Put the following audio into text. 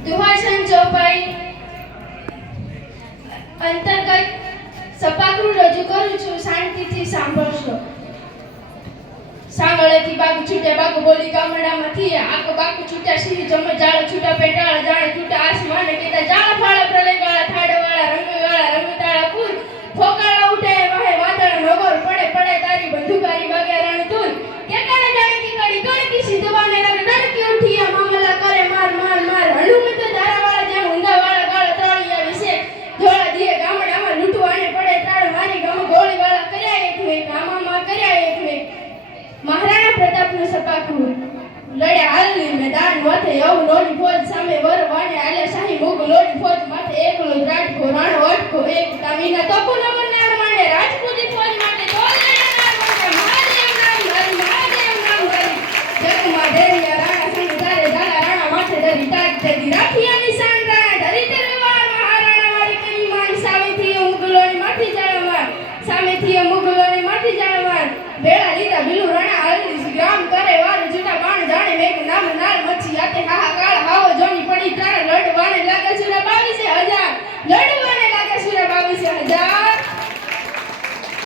દુહાસન ચોપાઈ અંતર્ગત સપાકરું રજૂ કરું છું, શાંતિથી સાંભળશો. સાંગળેથી બાગુ છૂટે બાગુ બોલી ગામડામાંથી આકો બાકુ છૂટા સિંહ જમે જાળ છૂટા પેટાળ જાણે છૂટા આસમાને કેતા જાળ ફાળા પ્રલયવાળા થાડવાળા રંગવાળા રંગતાળા ફૂલ ફોકાળા ઉઠે વહે વાદળ નગર પડે પડે તારી બંધુકારી બાગે રાણી તું કે કાને જાણે કે કડી કણકી સિંધવાને લાગે ડણકી ઉઠી આ મામલા કરે માર માર માર હળું મે તો ધારાવાળા જેમ ઊંધાવાળા ગાળ ત્રળિયા વિશે ધોળા દીએ ગામડામાં લૂંટવાને પડે ત્રણ મારી ગામ ગોળીવાળા કર્યા એક મેં ગામમાં કર્યા એક મેં મહારાણા પ્રતાપનું સપાકરું લડ્યા હાલની મેદાન માથે યવ લોડી ફોજ સામે વરવાને આલે શાહી મુગ લોડી ફોજ માથે એકલો રાઠકો રાણો અટકો એક તામીના તપુ નમન માને રાજપૂતી ફોજ માટે તો લડ્યા મહાદેવ નામ ધરી મહાદેવ નામ ધરી જગમાં ડેરિયા રાણા સંગ તારે ધારા રાણા માથે ધરી તાજ તેદી રાખિયાની શાન રાણા ધરી તલવાર મહારાણા વાળી કેવી માન સામેથી મુગલોની માથી જાળવા સામેથી મુગલોની માથી જાળવા બેડા લીધા બિલુ રાણા